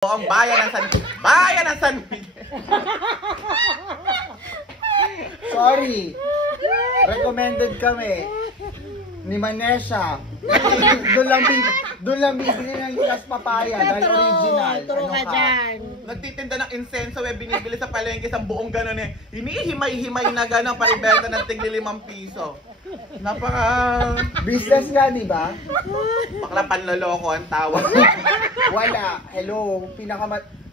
Ang bayan ng San Miguel. Sorry. Recommended kami ni Manesha. Doon lang bibili ng likas papaya dahil original. Turo ka dyan. Nagtitinda ng insenso binibili sa palengke sa buong ganon hinihimay-himay na ganon paribenta ng tigli 5 piso. Napaka Business nga, di ba? bakla panloloko ang tawag. Wala. Hello.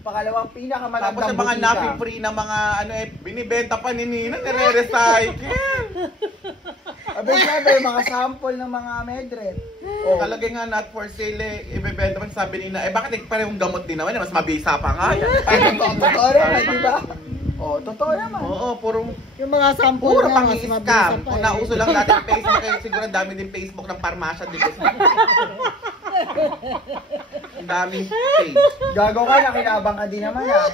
Pangalawang pinakamatandang Tapos yung mga butika. napi-free na mga binibenta pa ni Nina, nire-recycle. Abay sabi, mga sample ng mga medret. Oh. Kalagay nga not for sale ibebenta pa sabi ni Nina, bakit parehong gamot din naman, mas mabisa pa nga yan. Ay, totoo naman, di ba? Oh, totoo naman. Oo, puro Yung mga sample puro niya, mas pang-scam. mabilis pa Kung nauso lang dati ang Facebook, eh, siguro ang dami din Facebook ng parmasya din. Ang daming page. Gago ka, nakinabang ka din naman ah.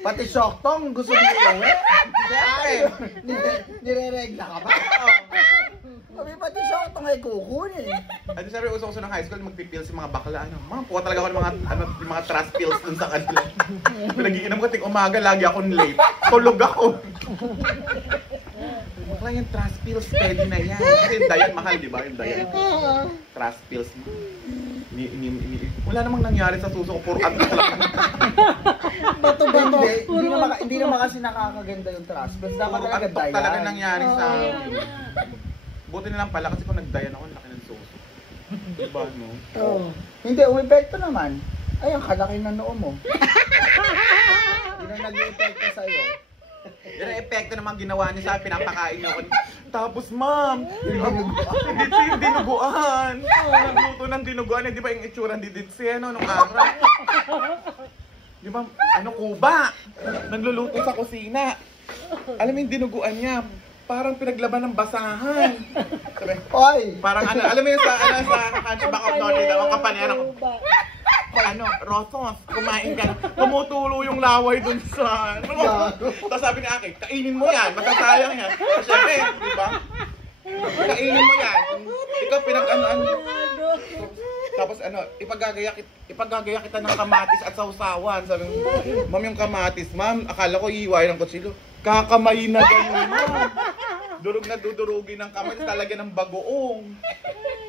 Pati Shoktong, gusto niyo iuwi? Siyempre. Nire-regla ka ba? Kami pati Shoktong ay kukunin. Ano sabi, uso-uso ng high school, magpipil si mga bakla. Kuha talaga ako ng mga trust pills dun sa kanila. Pinagiinom ko ting umaga, lagi akong late. Tulog ako. Bakla yung trust pills, pwede na yan. Kasi yung diet, mahal, di ba? Yung diet. Trust pills. Wala namang nangyari sa suso ko, puro ano lang. Bato-bato. Hindi naman kasi nakakaganda yung trust. But dapat Puro talaga antok dayan. talaga nangyari sa buti na lang pala kasi kung nagdayan ako, laki ng suso. Diba, no? Oo. Hindi, umepekto naman. Ay, ang kalaki ng noo mo. Yun ang nag-epekto sa'yo. Yan ang epekto naman ginawa niya sa akin, pinapakain niya ako. Tapos, ma'am, hindi dinuguan. Nagluto ng dinuguan, di ba yung itsura ni Ditsi, nung araw? Di ba, Kuba? Nagluluto sa kusina. Alam mo yung dinuguan niya, parang pinaglaban ng basahan. Sabi, Oy! parang alam mo yung sa back of Norte, ang kapanera ko. Rosos, kumain ka. Tumutulo yung laway dun sa Tapos sabi ni Aki, kainin mo yan, masasayang yan. Siyempre, di ba? Kainin mo yan. Ikaw Tapos ipagagaya kita ng kamatis at sausawan. Sabi mo, ma'am yung kamatis, ma'am, akala ko iiwain ng kutsilo. Kakamayin na ganyan, ma'am. Durog na dudurugin ng kamatis, talaga ng bagoong.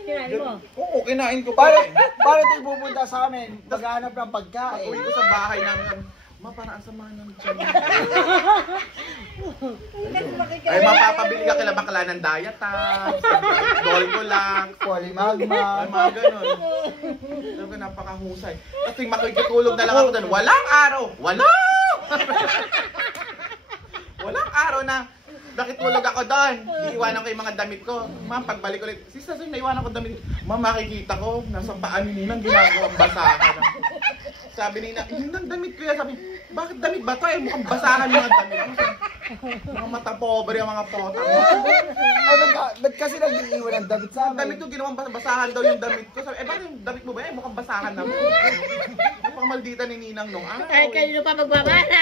Kinain mo? Oo, kinain ko pa rin. Paano tayo pupunta sa amin? Maghanap ng pagkain. Pag-uwi ko sa bahay namin, parang ang sama ng tiyan. Ay, mapapabili ka kila bakla ng Dietaps, Dolgolac, Polymagma. ay mga ganun. Talaga napakahusay. Kasi makikitulog na lang ako doon. Walang araw na nakitulog ako doon. Iiwanan ko yung mga damit ko. Ma'am, pagbalik ulit, sister, naiwanan ko damit. Ma'am, makikita ko, nasa paan ni Ninang ginagawang basahan. Sabi ni Ninang, yun ang damit ko yan. Sabi, bakit damit ba ito? Mukhang basahan yung mga damit mo. Mga mata pobre, yung mga pota mo. Ay, ba't kasi nag-iiwan ang damit sa Ang amin? damit ko, ginawang basahan daw yung damit ko. Sabi, bakit yung damit mo ba? Mukhang basahan naman. Napakamaldita ni Ninang nung araw. Ay, kanino pa magmamana?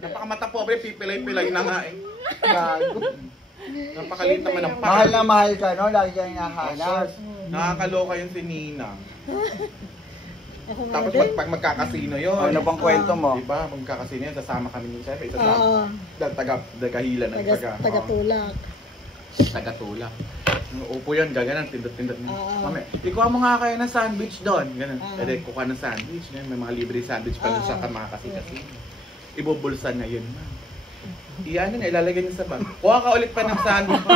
Napakamata pobre, pipilay-pilay na nga eh. Gago. Napakaliit naman ng Mahal na mahal ka, no? Lagi kang hinahanap. Nakakaloka yung si Ninang. Ako nga Tapos din. pag magkakasino yun. Ano bang kwento mo? Diba? Pag magkakasino yun, sasama kami ni Siyempre. Oo. Sasama. Tagahila ng Tagatulak. tagatulak. Upo yun, gaganan, pindot-pindot. Oo. Mami, ikuha mo nga kayo ng sandwich doon. Ganun. Oo. Pwede kuha ng sandwich. May mga libre sandwich pa doon sa kamakasi-kasi. Ibubulsan na yun, ma'am. Iyan na, ilalagay niyo sa bag. Kuha ka ulit pa ng sandwich.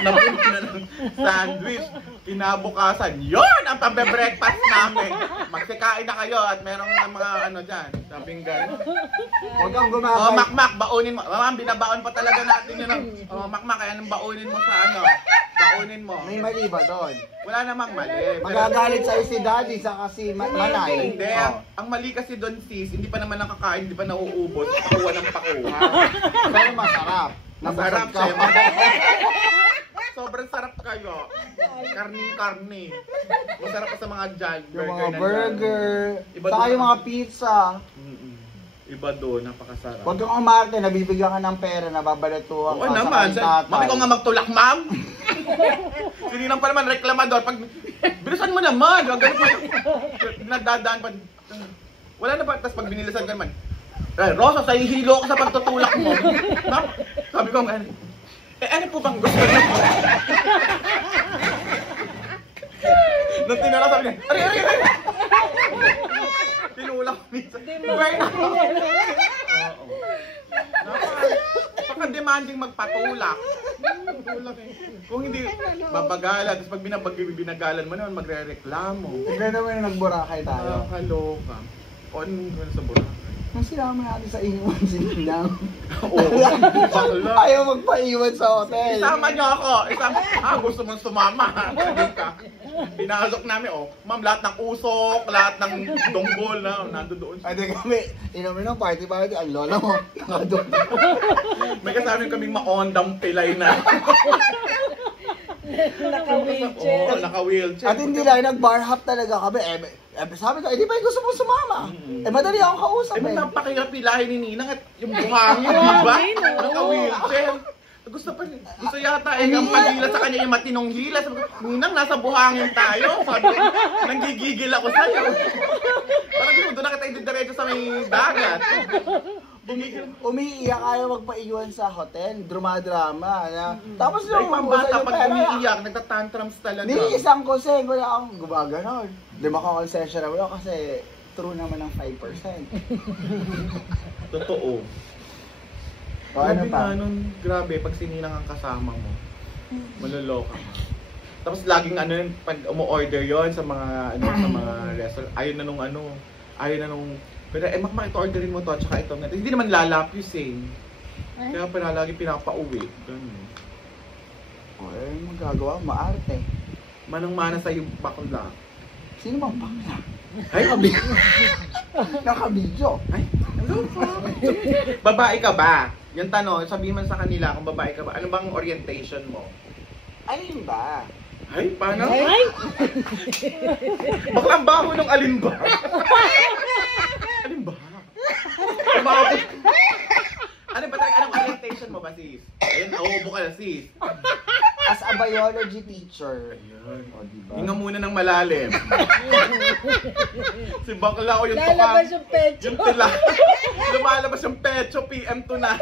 Nabulot na ng sandwich. Kinabukasan, yun ang pambe-breakfast namin. Magsikain na kayo at merong mga dyan. Sabing gano'n. Huwag kang Oh, gumabay. makmak, baunin mo. Ma'am, binabaon pa talaga natin yun. Oh, makmak, kaya nang baunin mo sa baunin mo. May mali ba doon? Wala namang mali. Magagalit sa'yo si daddy sa kasi manay. Hindi, ang mali kasi doon sis, hindi pa naman nakakain, hindi pa nauubos, pakuha ng pakuha. Pero masarap. Masarap Nabasag ka. siya. Sobrang sarap kayo. Karning-karni. Masarap pa sa mga jam, Yung burger mga na burger. Iba Saka doon yung ang- mga pizza. Iba doon, napakasarap. Huwag kang umarte, nabibigyan ka ng pera, nababalatuhan Oo ka naman. sa Mami ko nga magtulak, ma'am. Sininang pa naman reklamador. Pag, bilisan mo naman. Ang ganun po. Nagdadaan pa. Wala na ba? Tapos pag binilisan ka naman, Rosa, sa ihilo ko sa pagtutulak mo. Sabi ko, ano po bang gusto niyo? Nung tinulak sabi niya, ari! Tinulak ko minsan. Wait na. Oo. Napaka-demanding magpatulak. Kung hindi, babagalan. Tapos pag binagalan mo naman, magre-reklamo. Tignan naman yung nagburakay tayo. Kaloka. O ano sa Boracay? Nung sinama natin sa inuman si Ninang. Oo. Bakla. Ayaw magpaiwan sa hotel. Isama niyo ako. Gusto mong sumama. Sabi ka. Pinasok namin, ma'am, lahat ng usok, lahat ng donggol na, nandun doon. Ay, di kami, inumin ng party, ang lola mo, nakadong. May kasama kaming ma-ondang pilay na. Naka-wheelchair. Naka-wheelchair. At hindi lang, nag-bar hop talaga kami. Sabi ko, di ba yung gusto mong sumama? Madali akong kausap napakahirap pilahin ni Ninang at yung buhangin, di ba? Naka-wheelchair. Gusto yata ang paghilat sa kanya yung matinong hila. Sabi ko, Ninang, nasa buhangin tayo. Sabi ko, nanggigigil ako sa'yo. Parang gusto doon na kita diretso sa may dagat. Umiiyak ayaw magpaiwan sa hotel, drama-drama. Tapos Ay, pambata, pag umiiyak, nagtatantrums talaga. Ni isang konseng, wala akong gumaganon. Di makakonsensya na wala kasi true naman ng 5%. Totoo. Ano pa? Grabe, pag sininang ang kasama mo, maloloka. Tapos laging pag umu-order yon sa mga sa mga restaurant, ayaw na nung pero makita-orderin mo to at saka ito. Hindi naman lalapyos eh. Kaya lagi pinapauwi. Ganun. Magagawa, maarte. Manang-mana sa yung bakla. Sino bang bakla? Ay, Nakabidyo. Ay, hello po. Babae ka ba? Yung tanong, sabihin man sa kanila kung babae ka ba, ano bang orientation mo? Alin ba? Ay, paano? Ay! Baklang baho ng alin ba? Alin ba? Ano ba talaga? Anong orientation mo ba, sis? Ayun, nauubo ka na, sis. As a biology teacher. Ayun. O, diba? Hinga muna ng malalim. Si bakla o yung tuka. Lalabas yung pecho. Yung tila. Lumalabas yung pecho, PM2 na.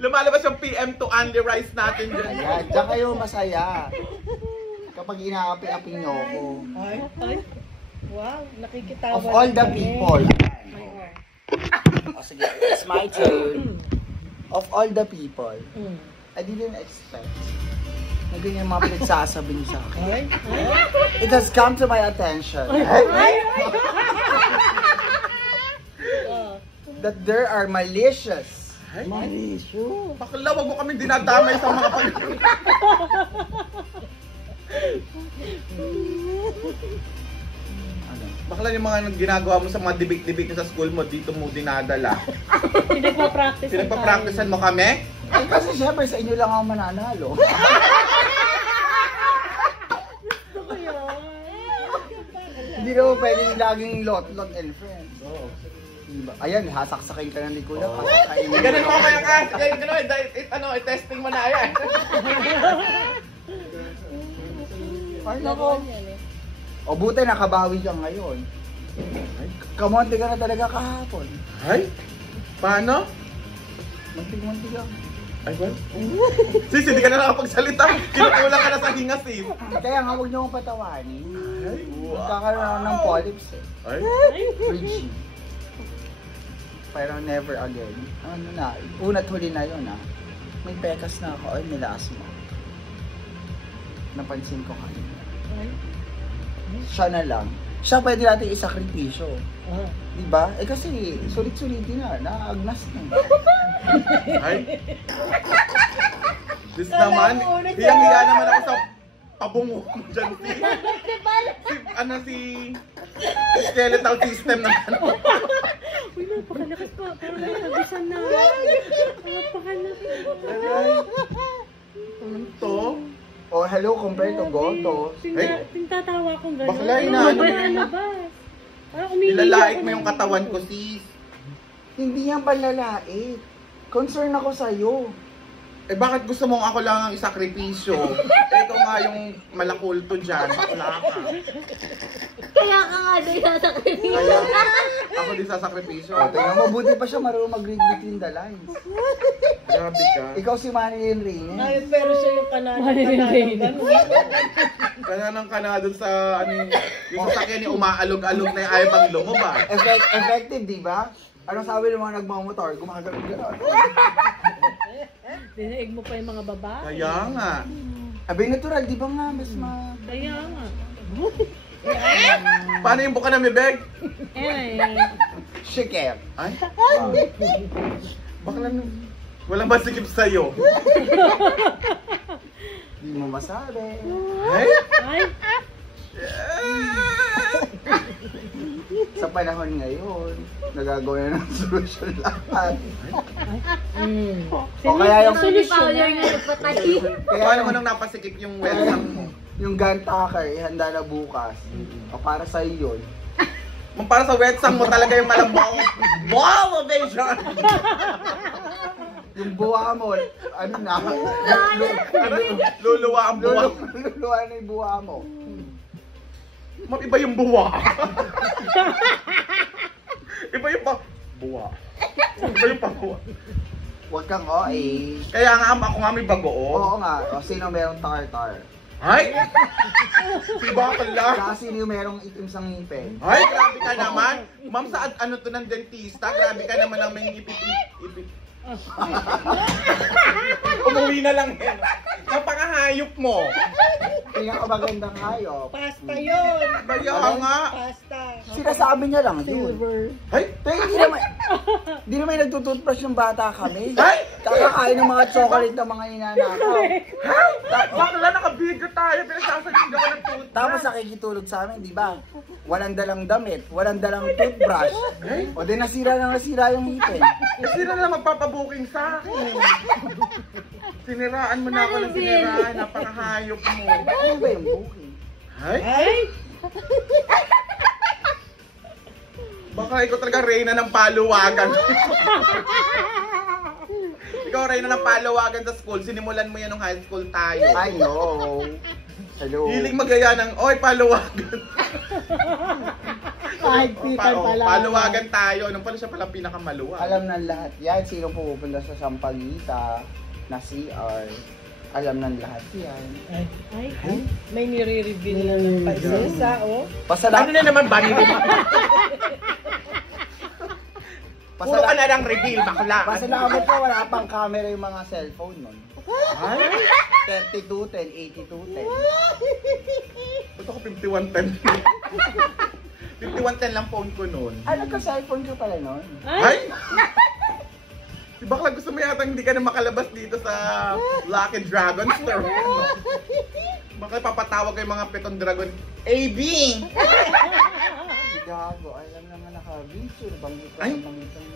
Lumalabas yung PM2 Andy Rice natin dyan. Ayan, diyan kayo masaya. Kapag inaapi-api nyo ako. Ay. Wow, nakikitawa. Of all the kami. people. Sige, it's my turn. Of all the people, I didn't expect na ganyan mga pinagsasabi niyo sa akin. Ay. It has come to my attention that there are malicious. Malicious. Bakla, wag mo kami dinadamay sa mga Bakla yung mga ginagawa mo sa mga debate sa school mo, dito mo dinadala. Pinagpa-practicean mo kami? Eh, kasi syempre sa inyo lang ako mananalo. Gusto ko yun. Hindi naman pwede laging lot and friends. Diba? Ayan, hasaksakin ka ng likulan. Hasaksakin. Ganun mo kaya ka. Testing mo na yan. Ay, nako. O buti nakabawi ka ngayon. Kamonti ka na talaga kahapon. Ay? Paano? Munti ka. Ay, what? Sis, hindi ka na nakapagsalita. Kinukulang ka na sa hinga, sis. Kaya nga huwag niyo akong patawanin. Ay, Magkakaroon ako ng polyps eh. Ay? Fridge. Pero never again. Ano na, una't huli na yun ah. May pekas na ako, ay nilasma. Napansin ko kanina. Siya na lang. Siya pwede natin isakripisyo. Diba? Eh kasi sulit-sulitin na, naagnas na. Ay? This naman, hiyang-hiya naman ako sa pabungo mo dyan, sis. Si skeletal system naman. Uy, napakalakas pa. Parang may abisan na. Napakalakas. Ano to? Oh, hello, compared to Goto. Pintatawa kong gano'n. Bakla, inaano mo Ano ba? Parang umiiyak. Ilalait mo yung katawan ko, sis. Hindi yan panlalait. Concern ako sa'yo. Eh bakit gusto mong ako lang ang isakripisyo? Eh ikaw nga yung malakulto dyan, bakla ka. Kaya ka nga doon sasakripisyo. Kaya ako din sasakripisyo. O, tingnan mo, buti pa siya marunong mag-read between the lines. Grabe ka. Ikaw si Manny and Reynes. Ay, pero siya yung kanano. Kaya nang ka na dun sa ano yung sasakyan ni umaalog-alog na yung ayaw pang lumabas. Effective, di ba? Anong sabi ng mga nagmamotor? Gumagano gano'n. Dinaig mo pa yung mga babae. Kaya nga. Abay natural, di ba nga? Mas Kaya nga. Paano yung buka na may bag? Eh, Shikep. Ay? Bakla na. Walang masikip sa'yo. Di mo masabi. Ay? ay, Sa panahon ngayon, nagagawa na ng solusyon lahat. O kaya yung, Hindi pa ulit nga nagpatay. kaya Paano yung, mo nang napasikip yung webcam mo? yung gun tucker, ihanda na bukas. O para sa yun. Kung para sa webcam mo talaga yung malambang wall ovation! Yung buwa mo, ano na? Luluwa ang buwa. Luluwa na yung buwa mo. Iba yung buwa. Iba yung buwa. Iba yung buwa. Huwag kang OA. Kaya nga ako nga may bagoo. Oo nga. O sino merong tartar? Ay! Si bakla. Saka sino merong itim sa ngipin? Ay, grabe ka naman. Ma'am, sa ano to ng dentista? Grabe ka naman ang may ipit. Umuwi na lang yan. Napakahayop mo. Tingnan ko magandang hayop. pasta yun. Kaya nga. Pasta. Sinasabi niya lang yun. Ay! Pero hindi naman nagtututbrush yung bata kami. Ay! Kakakain ng mga chocolate ng mga inanakaw. Bakla, nakabidyo tayo. Pinagsasabihin ka ng toothbrush. Tapos nakikitulog sa amin, di ba? Walang dalang damit, walang dalang toothbrush. O di nasira yung ngipin. Kasi na lang magpapabuking sa akin. Siniraan mo na ako ng siniraan. Napakahayop mo. Ano ba yung booking? Ay! Ay, Baka ikaw talaga reyna ng paluwagan. Ikaw reyna ng paluwagan sa school. Sinimulan mo yan nung high school tayo. I know. Hello. Hiling magaya ng, oy, paluwagan. kahit pikan pala. Paluwagan tayo. Nung pala siya pala pinakamaluwag. Alam ng lahat yan. Sino pupunta sa Sampaguita na CR. Alam ng lahat yan. Ay, may nire-reveal na ng paisa-isa, oh. Ano na naman ba? Puro ka na lang reveal, bakla. Pasalamat ka, wala pang camera yung mga cellphone nun. Ay? 3210, 8210. Ba't ako 5110? 5110 lang phone ko noon. Ano ka cellphone ka pala nun? Ay! Di bakla gusto mo yata hindi ka na makalabas dito sa Lucky Dragon Store. Baka papatawag kay mga petong dragon. AB! Gago, alam naman naka-video. Banggit ka Ay! ng banggit ng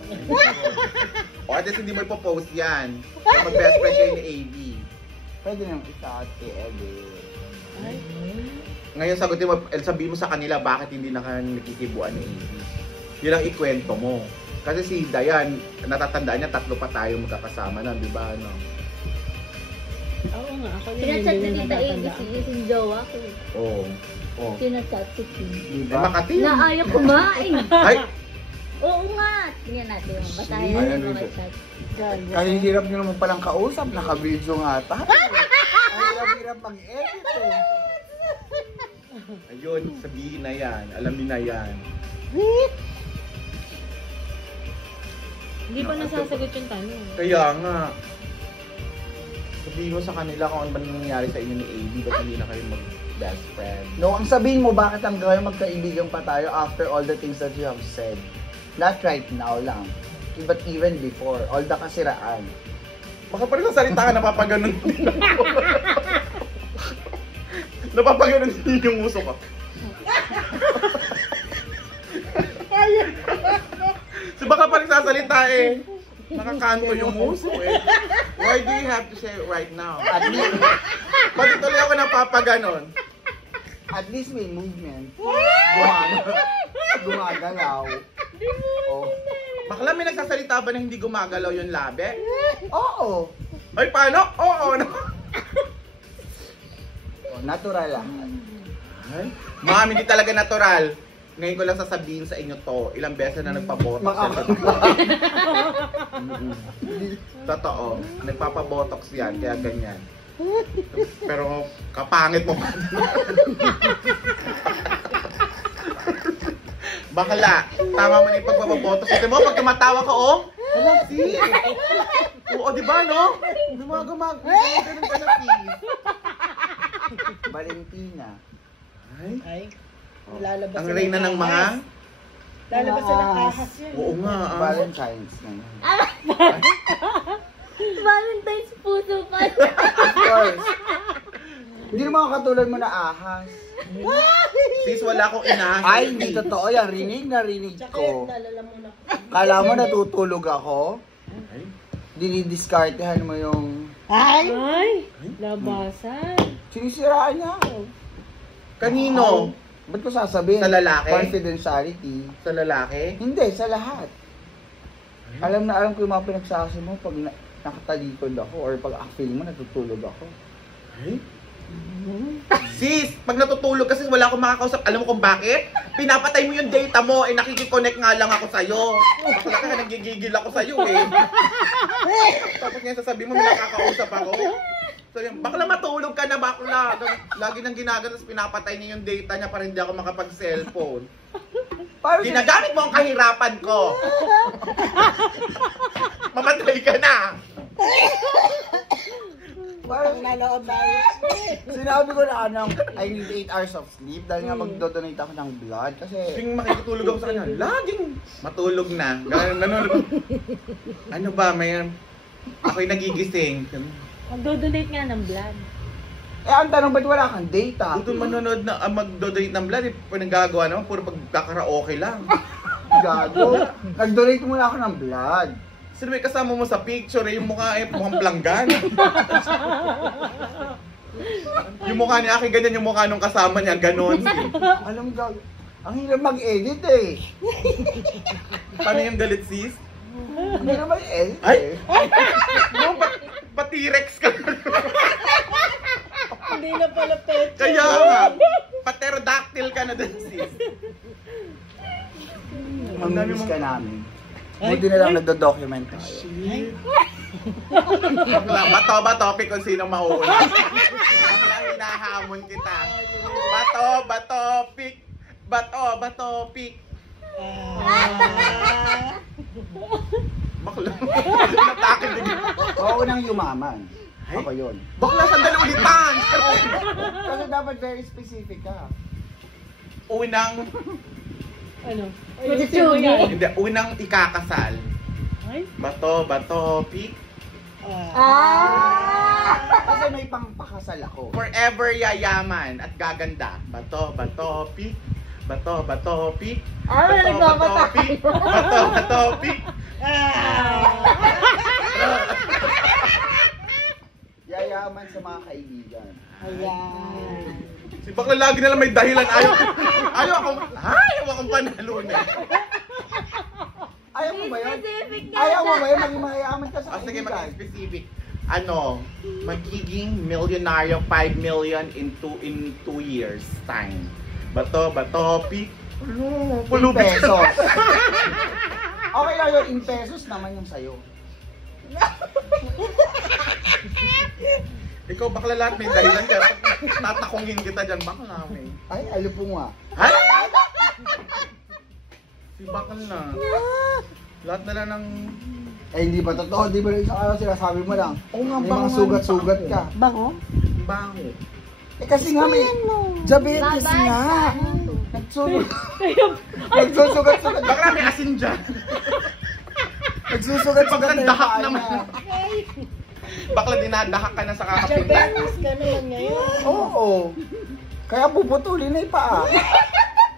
O at least hindi mo ipopost yan. Kaya mag-best friend kayo ni AB. Pwede nang isa-at kay Ebe. Ngayon sagutin mo, sabihin mo sa kanila bakit hindi na ka nakikibuan ni AB. Yun ang ikwento mo. Kasi si Dayan, natatandaan niya, 3 pa tayo magkakasama na, di ba? Ano? Oo nga, ako yun. Sinachat hindi ni na Tita Amy natatandaan. si jowa ko. Oo. Oh. Sinachat si Tim. Eh, Diba? Makati. Na ayaw kumain. Ay! Oo nga. Tingnan natin yung basahin Ayan, yung mga Rachel. chat. Kasi hirap nyo naman palang kausap, naka-video nga ta. Ang hirap mag-edit eh. Ayun, sabihin na yan. Alam niyo na yan. Hindi pa nasasagot yung tanong. Kaya nga. Sabihin mo sa kanila kung ano ba nangyayari sa inyo ni AB, ba't hindi na kayo mag-best friend? No, ang sabihin mo, bakit hanggang ngayon magkaibigan pa tayo after all the things that you have said? Not right now lang. But even before, all the kasiraan. Baka pa rin sa salita ka, napapaganon din ako. Napapaganon din yung uso ko. So baka pa rin sasalita eh. Nakakanto yung uso eh. Why do you have to say it right now? At least, Bakit tuloy ako napapaganon? at least may movement. Gumagalaw. Oh. Bakla may nagsasalita ba na hindi gumagalaw yung labi? Oo. Ay, paano? Oo, no? Natural lang. Ay, ma'am, hindi talaga natural. Ngayon ko lang sasabihin sa inyo to, ilang beses na nagpabotox. Totoo, nagpapabotox yan, kaya ganyan. Pero kapangit mo. Bakla, tama mo na yung pagpapabotox. Ito mo, pag tumatawa ka, oh. See? Oo, di ba, no? Gumagumag. Ganun ka na, please. Valentina. Ay, lalabas Ang reyna ng mga... Lalabas na ng ahas yun. Oo nga. Valentine's na yun. Valentine's puso pa. Of course. Hindi naman katulad mo na ahas. Sis, wala akong inaas. Ay, hindi totoo yan. Rinig na rinig Tsaka ko. nalala mo na. Kala mo natutulog ako? Dinidiskartehan mo yung... Ay! Labasan. Sinisiraan niya ako. Kanino? Ba't ko sasabihin? Sa lalaki? Confidentiality. Sa lalaki? Hindi, sa lahat. Alam na alam ko yung mga pinagsasabi mo pag nakatalikod ako or pag feel mo natutulog ako. Ay? Sis, pag natutulog kasi wala akong makakausap, alam mo kung bakit? Pinapatay mo yung data mo, eh nakikiconnect nga lang ako sa'yo. Bakla ka, nagigigil ako sa'yo eh. Tapos ngayon sasabihin mo, may nakakausap ako. So yun, bakla matulog ka na, bakla. Lagi nang ginaganos, pinapatay niya yung data niya para hindi ako makapag-cellphone. Ginagamit mo ang kahirapan ko. Mamatay ka na. Parang naloob na sinabi ko na I need 8 hours of sleep dahil nga magdodonate ako ng blood kasi... Tuwing makikitulog ako sa kanya, laging matulog na. Ganun. Ano ba, may... Ako'y nagigising. Magdodonate nga ng blood. Eh, ang tanong, ba't wala kang data? Doon manonood na magdodonate ng blood, pinagagawa naman, puro pagkakaraoke lang. Gago. Nag-donate muna ako ng blood. Sino may kasama mo sa picture, eh, yung mukha eh, mukhang planggan. Yung mukha ni Aki ganyan, yung mukha nung kasama niya, ganon. Alam mo, gago. Ang hirap mag-edit eh. Paano yung galit, sis? Ang hirap mag-edit Ay! eh. No, T-Rex ka. Hindi na pala pecho. Kaya nga, pterodactyl ka na din, sis. Ang miss ka namin. Ay. Buti na lang nagdo-document tayo. Ba topic kung sino mauuna. Ang hinahamon kita. Topic. Topic. Bakla. Natake din. Oo, nang yumaman. Ako yun. Bakla, sandali ulitan. Kasi dapat very specific ka. Unang, Ano? Matutuli. hindi, unang ikakasal. Ay? Topic. Kasi may pangpakasal ako. Forever yayaman at gaganda. Topic. Topic. Wala nagpapatay. Topic. Yayaman sa mga kaibigan. Ayan. Si bakla lagi na lang may dahilan. Ayaw akong panalunan. Ayaw mo ba yun? Specific nga Ayaw mo na. ba yun? Maging mayayaman ka sa Sige, kaibigan. maging specific. Magiging milyonaryo 5 million in 2 years time. Topic. In Pulubi ka. pesos. Okay lang yun, in pesos naman yung sayo. Ikaw bakla lahat may dahilan ka. Tatakungin kita dyan, bakla may. Ay, alam po nga. Ha? Si bakla. Lahat na lang ng... Eh, hindi ba totoo? Di ba rin sa araw sinasabi mo lang? Oo nga, May bango mga nga sugat-sugat ng ka. Bango? Bango. Eh, kasi nga may... Diabetes Babay nga. sa Nagsusugat-sugat. Bakla may asin dyan. Nagsusugat-sugat na yung Dahak paa naman. niya. Bakla dinadahak ka na sa kakapit. Diabetes ka naman ngayon. Oo. Kaya puputulin na yung paa.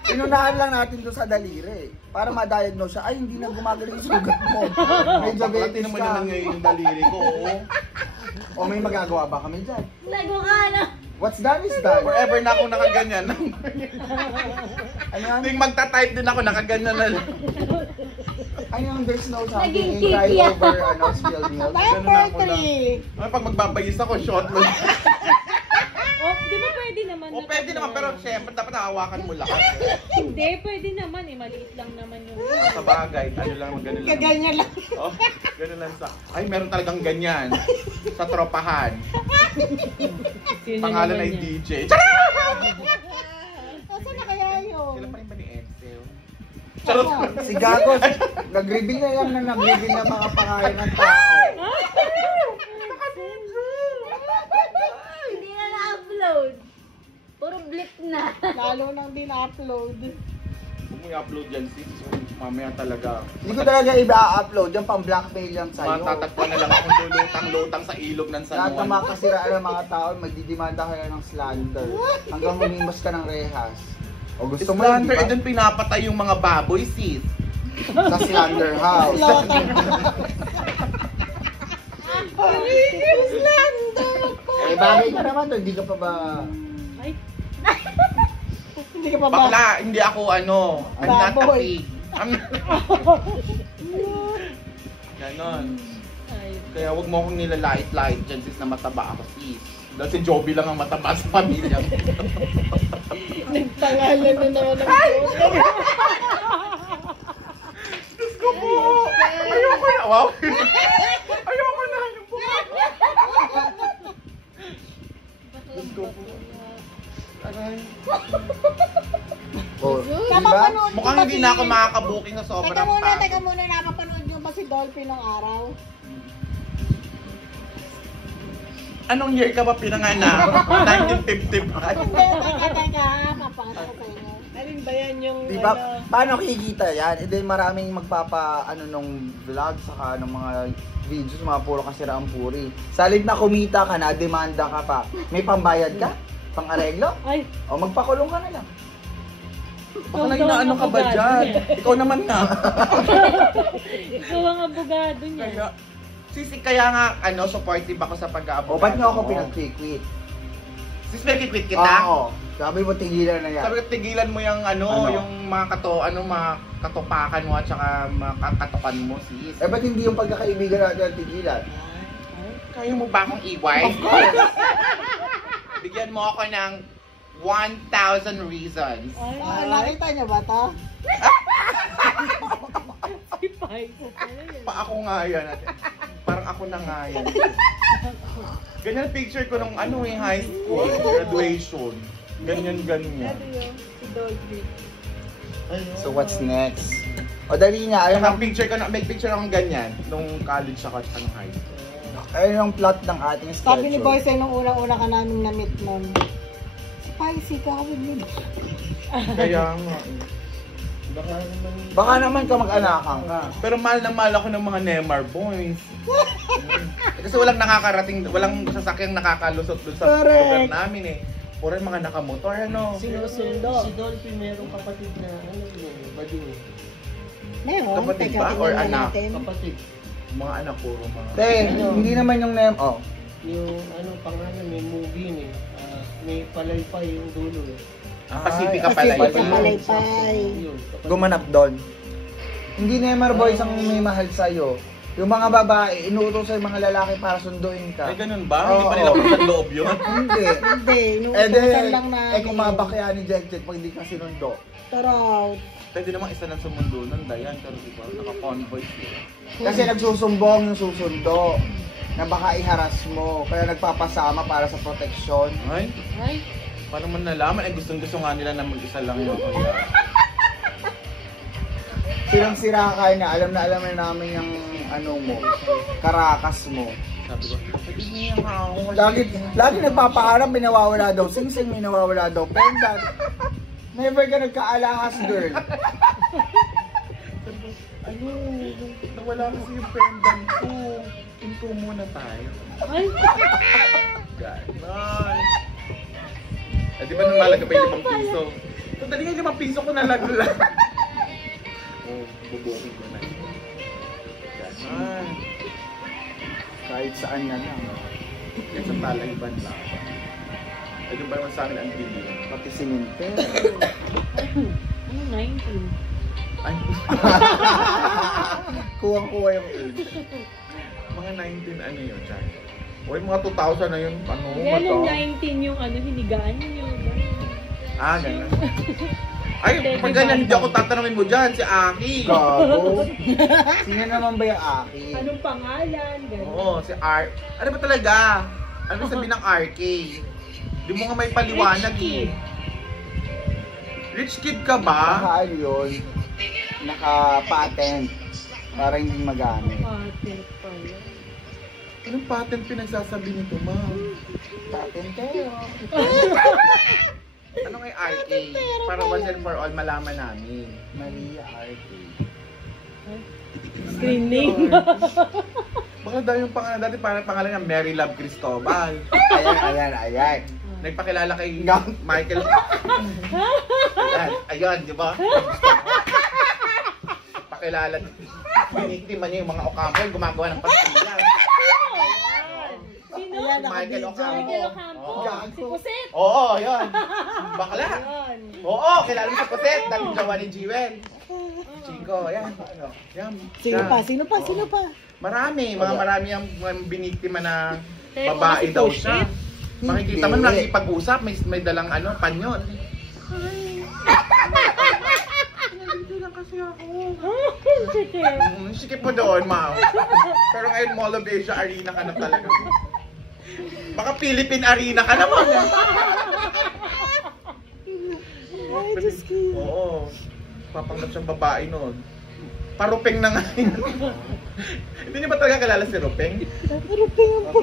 Inunahan lang natin doon sa daliri. Para ma-diagnose siya, ay hindi na gumagaling yung sugat mo. May Bakla diabetes naman ka. naman ngayon yung daliri ko. Oo. O may magagawa ba kami dyan? Lago ka na. What's done is done. Forever na ako nakaganyan. Ano yan? Tuwing magta-type din ako, nakaganyan na lang. Ano yung there's no something Naging in cry kiki yan. over spilled milk? Ganun na ako lang. Ay, pag magbabayis ako, shot lang. Oh, di ba pwede naman? O pwede naman, pero syempre dapat hawakan mo lahat. Hindi, pwede naman eh. Maliit lang naman yung... Sa bagay, ano lang, ganun lang. Kaganyan lang. Oh, ganun lang sa... Ay, meron talagang ganyan. Sa tropahan. Sino Pangalan naman ay yan? DJ. Saan na kaya yun? Sila pa rin ba ni Excel? Charot. Si Gago, nag-reveal na lang na nag-reveal ng mga pangalan ng tao. Hindi na na-upload. Puro blip na. Lalo nang di na-upload. Kung may upload yan, sis, mamaya talaga. Hindi ko talaga iba-upload, yung pang-blackmail lang sa'yo. Matatagpuan na lang akong lulutang-lutang sa ilog ng San Lahat ng mga Juan. kasiraan ng mga tao, magdidimanda ka na ng slander. Hanggang mamimos ka ng rehas. O gusto mo yun, Slander, di eh, dun pinapatay yung mga baboy, sis. ba? Sa slander house. Eh, bagay ka naman doon, hindi ka pa ba... Ay, Hindi ka pa ba? Bakla, hindi ako ano, I'm not a Baboy. pig. Ganon. ay. Kaya wag mo akong nilalait-lait dyan sis na mataba ako sis. Dahil si Joby lang ang mataba sa pamilya. Nagpangalan na naman ng Diyos ko po! Ayoko na! Wow! Ayoko na! Yung buka! Diyos ko po! Aray. Oh, di ba? Napapanood niyo Mukhang ba hindi si- na ako makakabuking sa sobrang Teka muna, napapanood niyo ba si Dolphy ng araw? Anong year ka ba pinanganak? 1955. Teka, papakita ko sa inyo. Alin ba yan yung Di ba? Paano kikita yan? E then maraming nung vlog saka ng mga videos, mga puro kasiraan puri. Salig na kumita ka na, demanda ka pa. May pambayad ka? Pang-areglo? Ay, O magpakulong ka na lang. Baka na inaano ka ba dyan? Ikaw naman nga. ikaw ang abogado niya. Kaya, sisi, kaya nga, supportive ako sa pag-aabogado. O ba't nga ako mo? pinag-quit? Sis, nag-quit kita? Oo. Sabi mo tigilan na yan. Sabi ko, tigilan mo yung yung mga mga katupakan mo at saka mga katokan mo, sis. Eh ba't hindi yung pagkakaibigan natin ang tigilan? Kaya mo ba akong iwan? Of course! Bigyan mo ako ng 1,000 reasons. Ah, nakita niyo ba to? Si Pai ko pala yun. Pa ako nga yan. Parang ako na nga yan. Ganyan picture ko nung high school, graduation. Ganyan. Si Dolphy. So what's next? O dali nga, ayun ang, May picture akong ganyan nung college ako at nung high school. ayun ang plot ng ating schedule. Sabi ni Boyce nung unang-una ka namin na-meet nun. Spicy ka with me. Kaya nga. Baka naman ka mag-anakan ka. Pero mahal na mahal ako ng mga Neymar boys. Kasi walang nakakarating, walang sasakyang nakakalusot doon sa Correct. lugar namin eh. Puro yung mga nakamotor, Sinusundo. Si Dolphy merong kapatid na bading. Meron. Kapatid Teka, ba? Or tingnan anak? natin. Kapatid. Mga anak, puro mga... Te, hindi naman yung oh. Yung pangalan may movie eh. May palaypay yung dulo eh. Pacifica Ay, pala Pacifica yun. Palaypay. Yun, kapatid. Gumanap doon. Hindi Neymar boys ang may mahal sa'yo. Yung mga babae, inuutos sa mga lalaki para sunduin ka. Ay, ganun ba? Hindi pa nila Oo. kung loob yun? Hindi, Hindi. inuutosan lang na. Eh kung mabakya ni Jack pag hindi ka sinundo. Tarot. Pwede namang isa lang sa mundo nun, Dayan. Pero diba, naka-convoy sila. Kasi nagsusumbong yung susundo na baka iharas mo. Kaya nagpapasama para sa proteksyon. Ay, Ay, paano man nalaman? Eh, gustong-gusto nga nila na mag-isa lang yun. Silang-sira ka na alam na namin yung mo, karakas mo. Sabi ko, sabi niya ako. Lagi nagpapaharap, may nawawala daw sing-sing, may nawawala daw pendant. Never ka nagkaalahas, girl. Nawala kasi yung pendant ko. Pinto muna tayo. ay, Ganon. Eh, di ba nung malaga pa yung 5 piso? So, dali nga 5 piso ko nalaglag. Oh, bubukin ko na. Ganon. Kahit saan na lang. Yan sa Talayban lang. Eh, yung ba naman sa amin ang billion? Pati simente. ano 19? Ay, Kuwang-kuwa yung age. Mga 19 ano yun, Chan? Uy, mga 2000 na yun. Ano, Yan yung mata. 19 yung hinigaan niyo. Ah, ganun. Ay, pag ganyan, hindi ako tatanungin mo dyan, si Aki. Gago. Sino naman ba yung Aki? Anong pangalan? Ganun. Oo, si R. Ano ba talaga? Ano sabihin ng RK? Di mo nga may paliwanag Rich kid. Rich kid ka ba? Baka ano yun? Naka-patent. Para hindi magamit. Patent pala. Anong patent pinagsasabi nito, ma'am? Patent kayo. Ano kay RK? Para once and for all malaman namin. Maria RK. Screen name. Baka daw yung pangalan dati, parang pangalan niya Mary Love Cristobal. Ayan. Nagpakilala kay Michael. Ayun, di ba? Pakilala. Biniktima niya yung mga Ocampo, gumagawa ng pastillas. Sino? Ayan, Michael Ocampo. Michael Ocampo. Oo. Si Puset. Oo, yun. Bakla. Yun. Oo, kilala mo si Puset. Dating gawa ni Jewel. Chico, yan. Yan. Sino pa? Marami ang mga biniktima na Kaya babae kasi daw Puset. siya. Makikita mo nakikipag-usap, may dalang panyo. Nandito lang kasi ako. Sikip. Sikip mo doon, ma'am. Pero ngayon, Mall of Asia Arena ka na talaga. Baka Philippine Arena ka naman. Ay, Diyos ko. Oo. Papanggap siyang babae noon. Parupeng na nga yun. Hindi niyo ba talaga kilala si Rupeng? Pero tingnan po.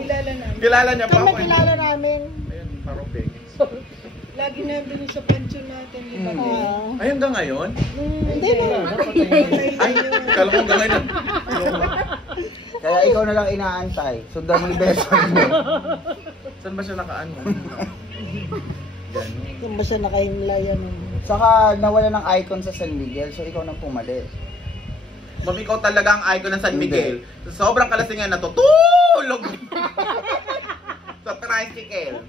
Kilala niya pa Kami ako. kilala namin. Ayun, Parupeng. Lagi nandun sa pansyo natin, di ba? Ay, hanggang ngayon? Hindi na. Ay, kala ko hanggang ngayon. Kaya ikaw na lang inaantay. Sundan mo yung beso mo. Saan ba siya nakaano? Ganun. Kung ba siya nakahimlaya nun? Saka nawala ng icon sa San Miguel, so ikaw nang pumalis. Ma'am, ikaw talaga ang icon ng San Miguel. Sa sobrang kalasingan na tutulog sa tricycle.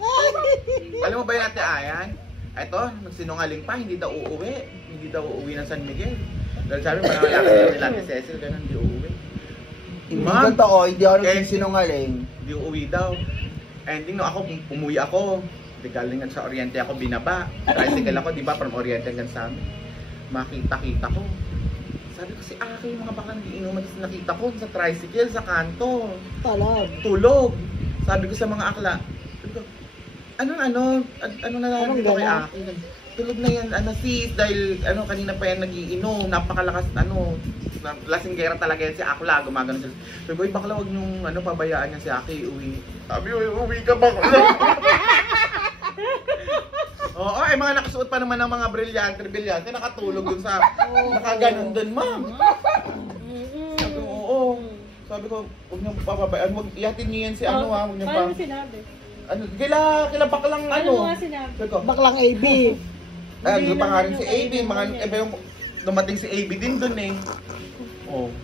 Alam mo ba yun, Ate Ayan? Eto, nagsinungaling pa, hindi daw uuwi. Hindi daw uuwi ng San Miguel. Dahil sabi, parang lalaki nila ni Cecil, ganun, hindi uuwi. Hindi Ma'am, totoo, hindi ako eh, nagsisinungaling. Hindi uuwi daw. Ending no, ako, umuwi ako. Di galing sa Oriente ako binaba. Tricycle ako, di ba, from Oriente hanggang sa amin. Makita-kita ko. Sabi ko si Aki, mga bakang iinuman, tapos nakita ko sa tricycle, sa kanto. Talag. Tulog. Sabi ko sa mga akla, sabi ko, ano nalaman dito kay ganon? Aki? Tulog na yan, sis, dahil kanina pa yan nagiinom, napakalakas, lasinggera talaga yan si Akla, gumagano sila. Sabi ko, bakla, wag nung pabayaan niya si Aki, uwi. Sabi, uwi ka ba? Oo, mga nakasuot pa naman ng mga brilyante, nakatulog dun sa, nakaganon dun, ma'am. Sabi ko, oo. Sabi ko, huwag niyong papabayaan, huwag iyatin niyo yan si huwag niyong Paano mo sinabi? Kila baklang Ano mo nga sinabi? Sabi ko, Baklang AB. doon pa nga rin si AB, iba yung dumating si AB din dun eh. Oh.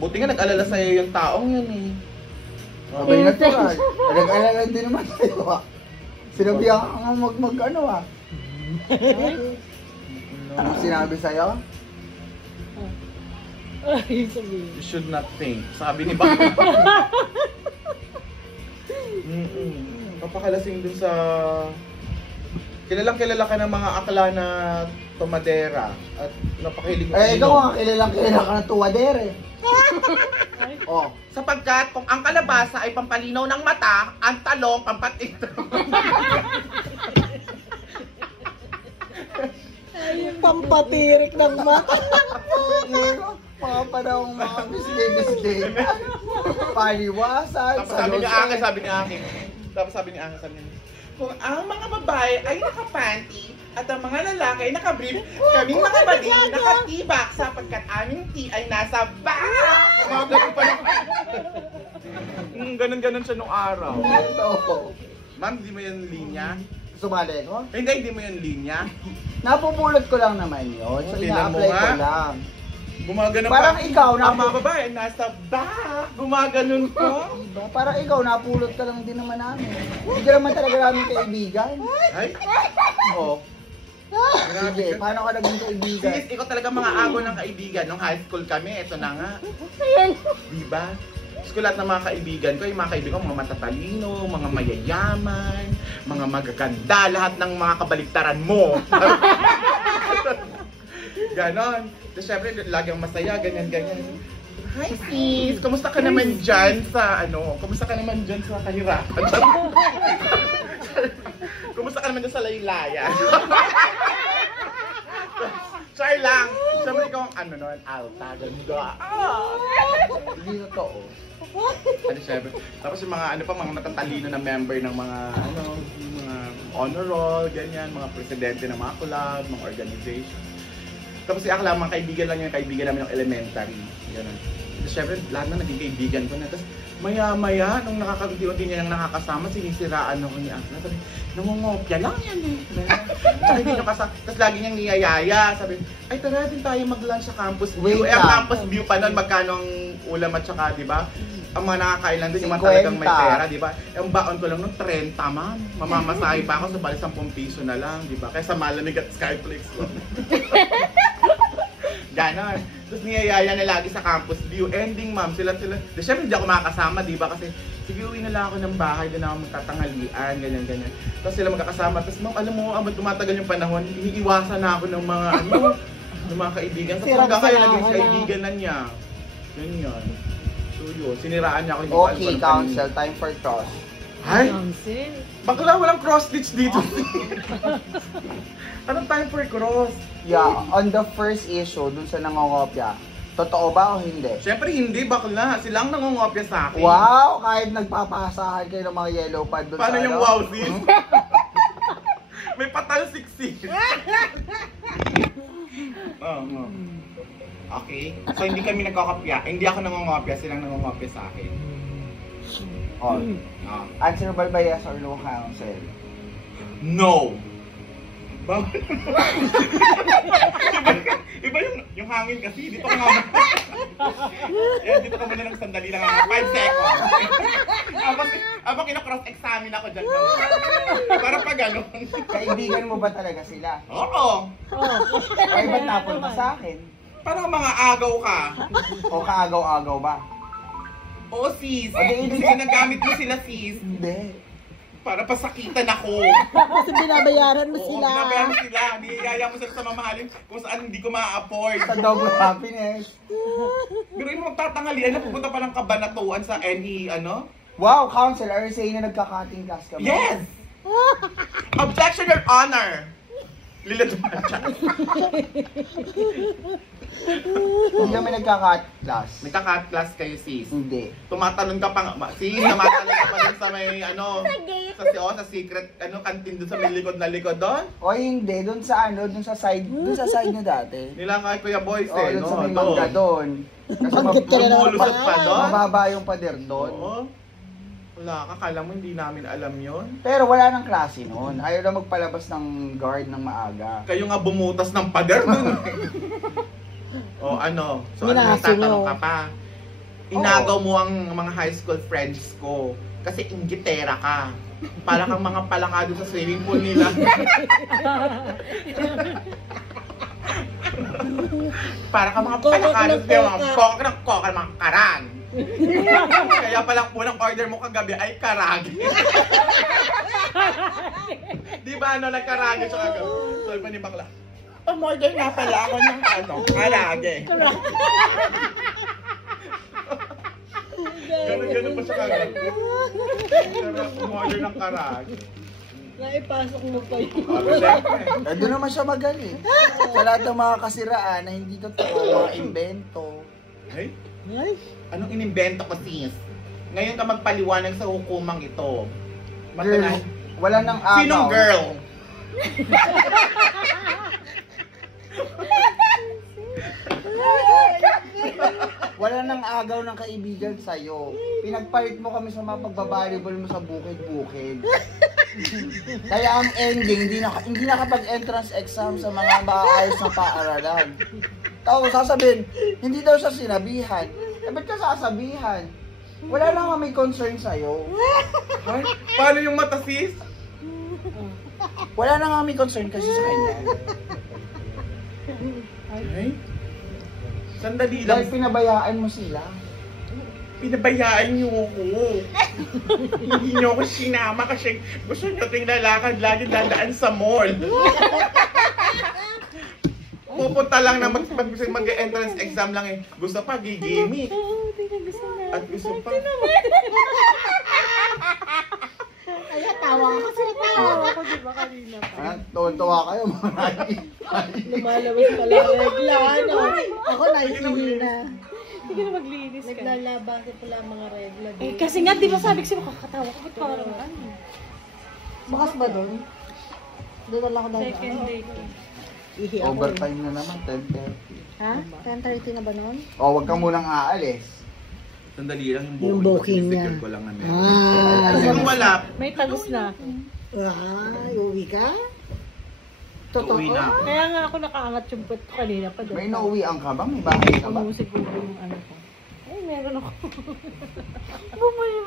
Buti nga nag-alala sa'yo yung taong yun eh. Abay natural. Nag-alala din naman tayo ah. Sinabihan ka nga mag-ano ah. Anong sinabi sa'yo? Ay, sabihin. You should not think. Sabi ni Bakla. Papakalasing dun sa... Kilalang kilala ka ng mga akla na tomadera at napakilig mo. Eh, ikaw nga kilalang ka ng tuwadere. Oh. Sapagkat kung ang kalabasa ay pampalinaw ng mata, ang talong pampatito. Pampatirik ng mata. Mga panahong mga bisde-bisde. Paliwasan. Tapos sabi ni Aki, kung ang mga babae ay nakapanty at ang mga lalaki ay nakabrief, kaming mga bading nakatibak sapagkat aming tea ay nasa back! Mga ganun pa Ganun-ganun siya nung araw. Ito. Ma'am, di mo yung linya? Sumali ko? Hindi mo yung linya? Napupulot ko lang naman yun. So, Tingnan mo ina-apply ko nga. lang. Gumaganon Parang pa. ikaw, Ang mga babae nasa back! Gumaganon ko. Diba? Parang ikaw, napulot ka lang din naman namin. Hindi ka naman talaga namin kaibigan. Ay! Oo. Sige, paano ka naging kaibigan? Sis, ikaw talaga mga agaw ng kaibigan. Nung high school kami, ito na nga. Diba? Gusto ko lahat ng mga kaibigan ko, yung mga kaibigan ko, mga matatalino, mga mayayaman, mga magaganda, lahat ng mga kabaliktaran mo. Ganon. Tapos syempre, lagi ang masaya, ganyan-ganyan. Hi sis, kamusta ka naman dyan sa kamusta ka naman dyan sa kahirapan? Kumusta ka naman dyan sa laylayan? Try lang. Siyempre ikaw ang alta, ganda. Hindi totoo. Syempre. Tapos yung mga mga matatalino na member ng mga mga honor roll, ganyan, mga presidente ng mga club, mga organization. Tapos yung akala, mga kaibigan lang yung kaibigan namin yung elementary. Ganun. Tapos syempre, lahat na naging kaibigan ko na. Tapos maya-maya, nung nakakaunti-unti niya nang nakakasama, sinisiraan ako ni Akla. Sabi, nangungopya lang yan eh. Tsaka hindi nyo kasama. Tapos lagi niyang niyayaya. Sabi, ay tara din tayo mag-lunch sa campus view. Wait Ang lang. campus view pa nun, magkano ang ulam at saka, di ba? Ang mga nakakain lang din, yung mga talagang may 50. pera, di ba? Yung baon ko lang nung 30 man. Mamamasahe pa ako, so bali 10 piso na lang, di ba? Kaya sa malamig at Skyflix ko. Ganon. Tapos niyayaya na lagi sa campus view. Ending, ma'am, sila. Di syempre hindi ako makakasama, di ba? Kasi sige, uwi na lang ako ng bahay, doon ako magtatanghalian, ganyan-ganyan. Tapos sila magkakasama. Tapos ma'am, alam mo, abot tumatagal yung panahon, iniiwasan na ako ng mga, ng mga kaibigan. Tapos hanggang ngayon, naging kaibigan na niya. Ganyan. So yun, siniraan niya ako. Hindi ko alam Okay, kung ano counsel, time for cross. Ay! Council. Bakla, walang cross-stitch dito. Anong time for cross? Yeah, on the first issue, dun sa nangongopya, totoo ba o hindi? Siyempre hindi, bakla. Sila ang nangungopya sa akin. Wow! Kahit nagpapasahan kayo ng mga yellow pad dun Paano sa yung wow, sis? May patal siksi. Okay. So hindi kami nagkakopya. Hindi ako nangungopya, silang nangungopya sa akin. Oh. Ah. Answerable ba yes or no, counsel? No. Bawal. iba yung hangin kasi. Dito ka nga. Dito ka muna ng sandali lang. 5 seconds. Abang kina-cross-examine ako dyan. Para pa gano'n. Kaibigan mo ba talaga sila? Oo. Ay, ba't napunta sa akin? Parang mga agaw ka. O kaagaw-agaw ba? Oo, sis. O, di- Kasi ginagamit mo sila, sis. Hindi. Para pasakitan ako. Kasi binabayaran mo Oo, sila. binabayaran sila. Niyayaya mo sila sa mamahalin kung saan hindi ko ma-afford. Sa double happiness. Pero yung magtatanghalian na pupunta pa ng kabanatuan sa NE, Wow, counsel, are you saying na nagka-cutting class ka ba? Yes! Objection, Your Honor! Lilito na siya. Hindi kami nagka-cut class. Nagka-cut class kayo, sis. Hindi. Tumatalon ka pa nga. Sis, tumatalon ka pa dun sa may, sa secret, kantin dun sa may likod na likod doon. O hindi, dun sa side nyo dati. Nilangay Kuya Boys O, dun sa may mangga doon. Kasi Bakit ka na naman Lumulusot pa doon. mababa yung pader doon. Oo. Wala ka, kala mo hindi namin alam yon. Pero wala nang klase noon. Ayaw na magpalabas ng guard ng maaga. Kayo nga bumutas ng pader dun. O ano? So ano yung Minaso tatanong mo. ka pa? Inagaw mo ang mga high school friends ko. Kasi inggitera ka. Para kang mga palakado sa swimming pool nila. Para kang mga palakado sa mga kokak mga karag. Kaya palang unang order mo kagabi ay karage. Di ba nagkarage siya kagabi? So iba ni bakla. Umorder nga pala ako ng karage. Ganun pa siya kagabi. Umorder ng karage. Naipasok mo pa yun. Doon naman siya magaling. Sa lahat ng mga kasiraan na hindi totoo, mga invento. Ay? Ay, Anong inimbento ko, sis? Ngayon ka magpaliwanag sa hukumang ito. Girl, Matanay. wala nang agaw. Sinong girl? Wala nang agaw ng kaibigan sa'yo. Pinagpalit mo kami sa mga pagbabalibol mo sa bukid-bukid. Kaya ang ending, hindi nakapag-entrance exam sa mga maayos na paaralan. Tapos sasabihin, hindi daw siya sinabihan. Eh, ba't ka sasabihan? Wala lang kami concern sa'yo. Ay, paano yung mata, sis? Wala na nga may concern kasi sa kanya. Ay? Sandali Dahil lang. pinabayaan mo sila. Pinabayaan niyo ako. Hindi niyo ako sinama kasi gusto niyo tinglalakad lagi dadaan sa mall. Pupunta lang na mag-entrance exam lang eh. Gusto pa, gigimik. Oo, tingnan gusto na. At gusto pa. Ay, tawa ka kasi tawa. Oo, ako diba kanina pa. Tuwan-tuwa kayo mga nai. Lumalabas pala ang regla, ano? Ako nahihina. Hindi ka na maglinis ka. Naglalabasa pala ang mga regla. Eh, kasi nga, di ba sabi ko sa'yo, kakatawa ka, ba't parang ano? Bukas ba doon? Doon lang ako dahil. Second day ko. Ihi ako. Overtime na naman, 10:30. Ha? 10:30 na ba noon? O, wag ka munang aalis. Sandali lang Yung booking niya. ko lang na Ah. Kung wala, May tagos na. Ay, uwi ka? Totoo? uwi na ako. Kaya nga ako nakaangat yung puwet ko kanina pa doon. May nauwian ka ba? May bahay ka ba? Umusig ko yung ano ko. Ay, meron ako. Bumalik